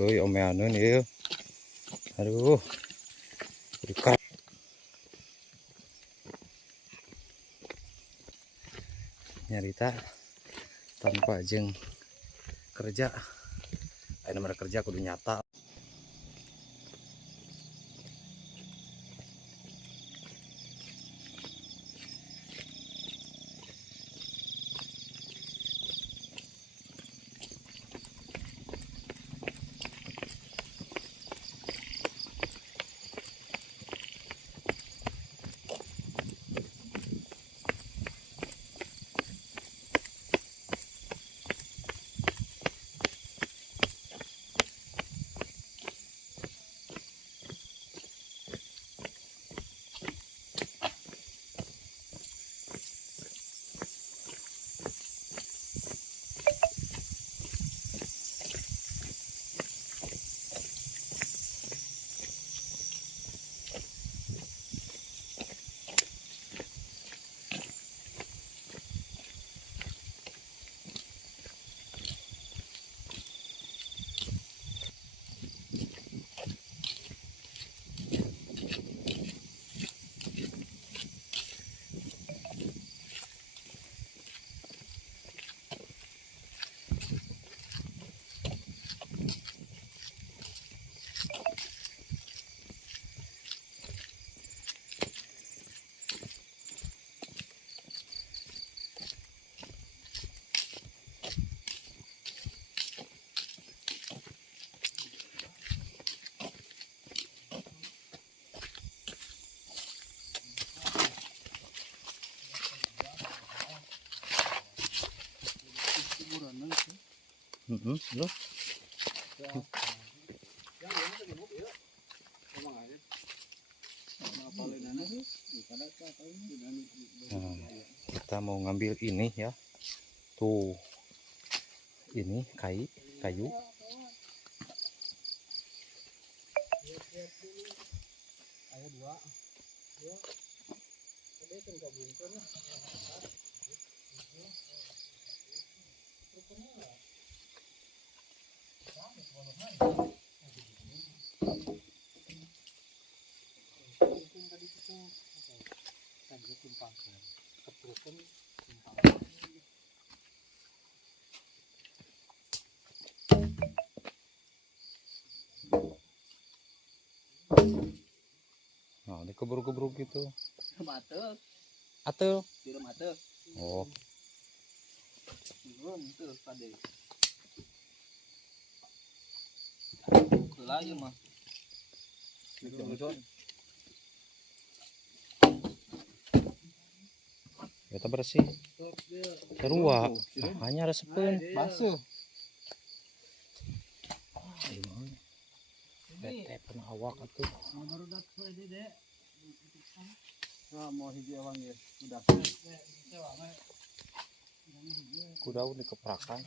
Euy omeaneun ieu. Aduh. Ikan. Nyarita tanpa jeung kerja. Aya nomor kerja kudu nyata. Loh. Nah, kita mau ngambil ini ya. Tuh. Ini kayu. Nah, dikebruk-kebruk gitu. Atel. Oh. Lagi mah. Kita bersih. Terua. Hanya resepeun. Basuh. Tete pun awak atuh. Mau hiji awang ya. Udah. Kudaun dikeprakan.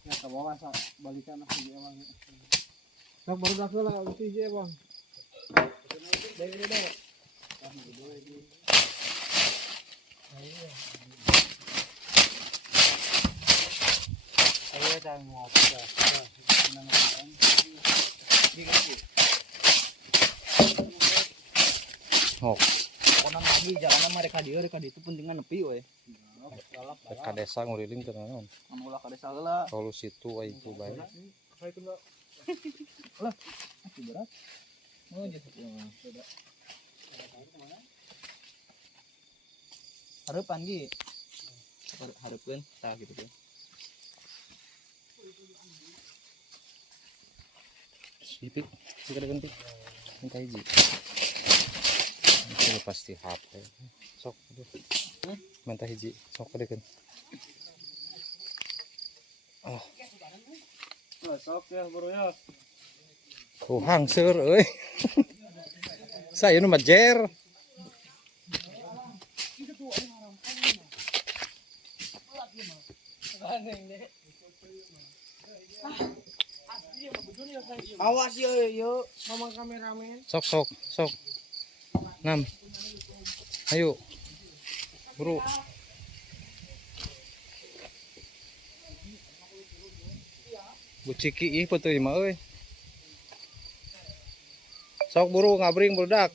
Ya ke bawah balikan hiji awang. Sok baru dak heula hiji awang. Deh. Ayo jangan ngopi dah. Oh, Konam lagi jalan mereka dieu itu pentingan nepi we. ka desa nguriling teh naon? Anu ulah ka desa heula. Kalau situ aya itu bae. Lah, masih berat. Oh, jadi sudah. Harapan ge. Hareupeun tah gitu kan. Sipik, kita ganti. Minta hiji. Ini pasti HP. Sok, minta hiji. Sok dekeun. Oh. Sok ya bro ya. Oh hangseur euy. Saya nu majer. Awas yo mamang kameramen. Sok. Nam. Ayo. Buru. Buciki ih peutuh mah euy. Sok buru ngabring budak.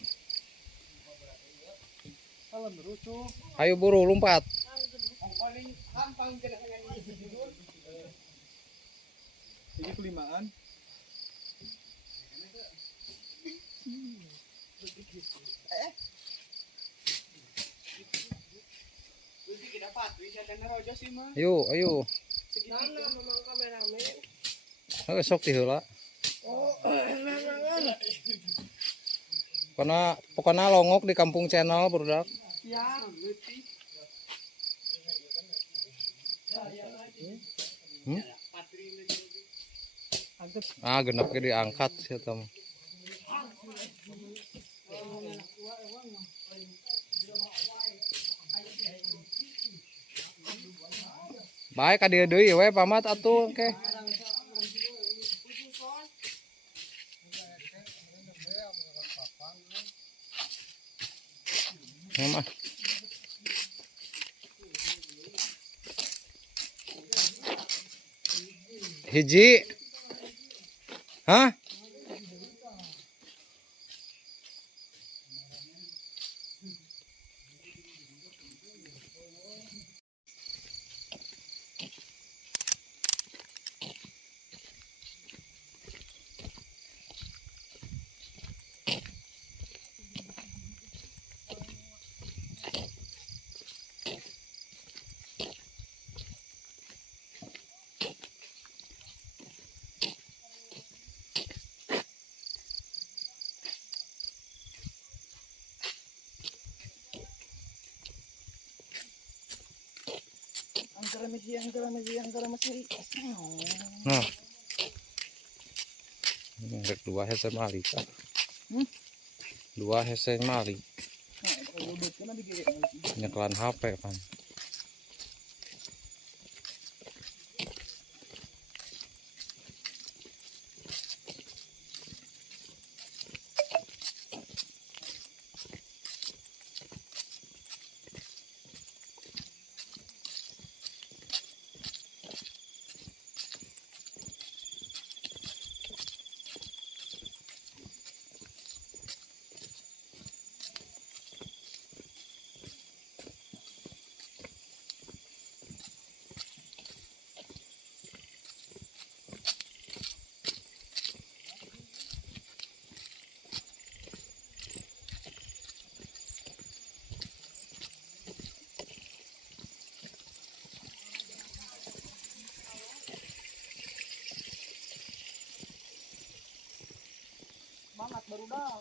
Salam berucu. Ayo buru lompat. Paling gampang cenah nyanyi judul. Ini kelimaan. Ayo. Sok ti heula. Pokona longok di kampung channel budak. Genep ge diangkat sia tah. Baik ka dieu deui we pamat atuh ke. Mah. Hiji. Hah? Angkara mesi. Nah. Rek 2 hese mali. 2 hese mali. Nyeklan HP kan. Semangat baru dah.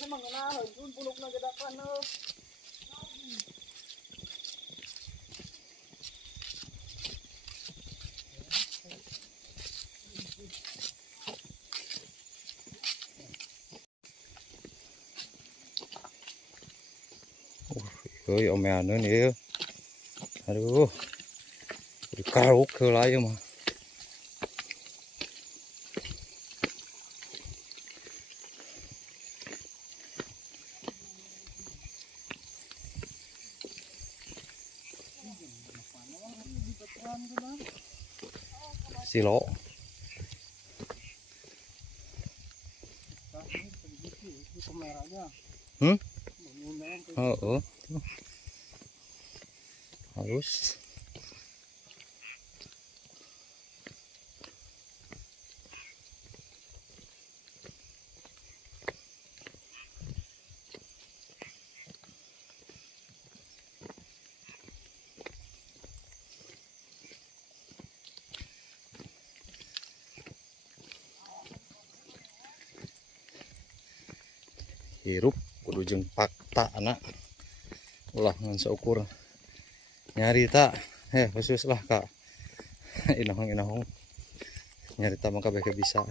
Ini mengenal, jun pulukna gedakan. Euy omeaneun ieu. Aduh. Dikaruk heula ieu mah. Silo. Oh. Halus. Hirup kudu jeung fakta anak ulah ngan seukur nyari tak khusus lah kak inahong nyarita mangka bae bisa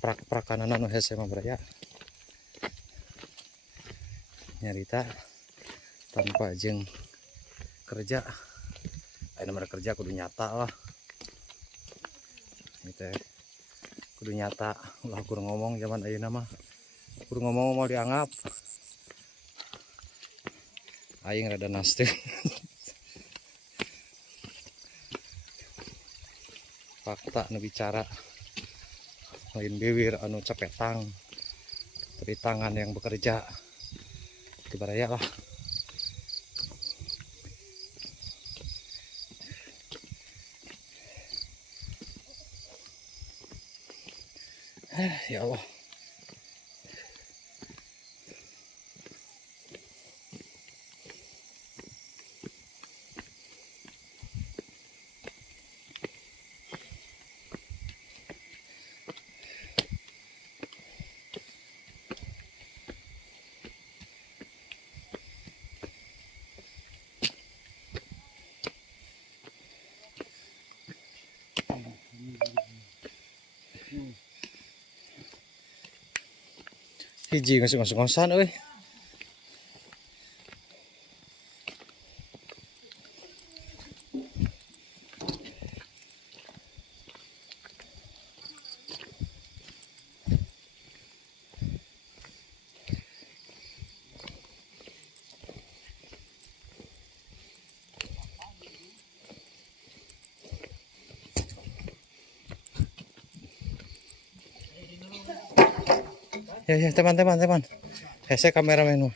prak-prakanan anu hese mah beraya nyarita tanpa jeung kerja aya mah kerja kudu nyata lah gitu ya. Kudu nyata ulah kudu ngomong zaman ayeuna mah kudu ngomong mau dianggap aing rada naste fakta nu bicara lain bibir anu cepetang dari tangan yang bekerja tibaraya lah. Ya Allah. Hiji ngos-ngosan euy. Ya teman-teman. Hese kameramen mah.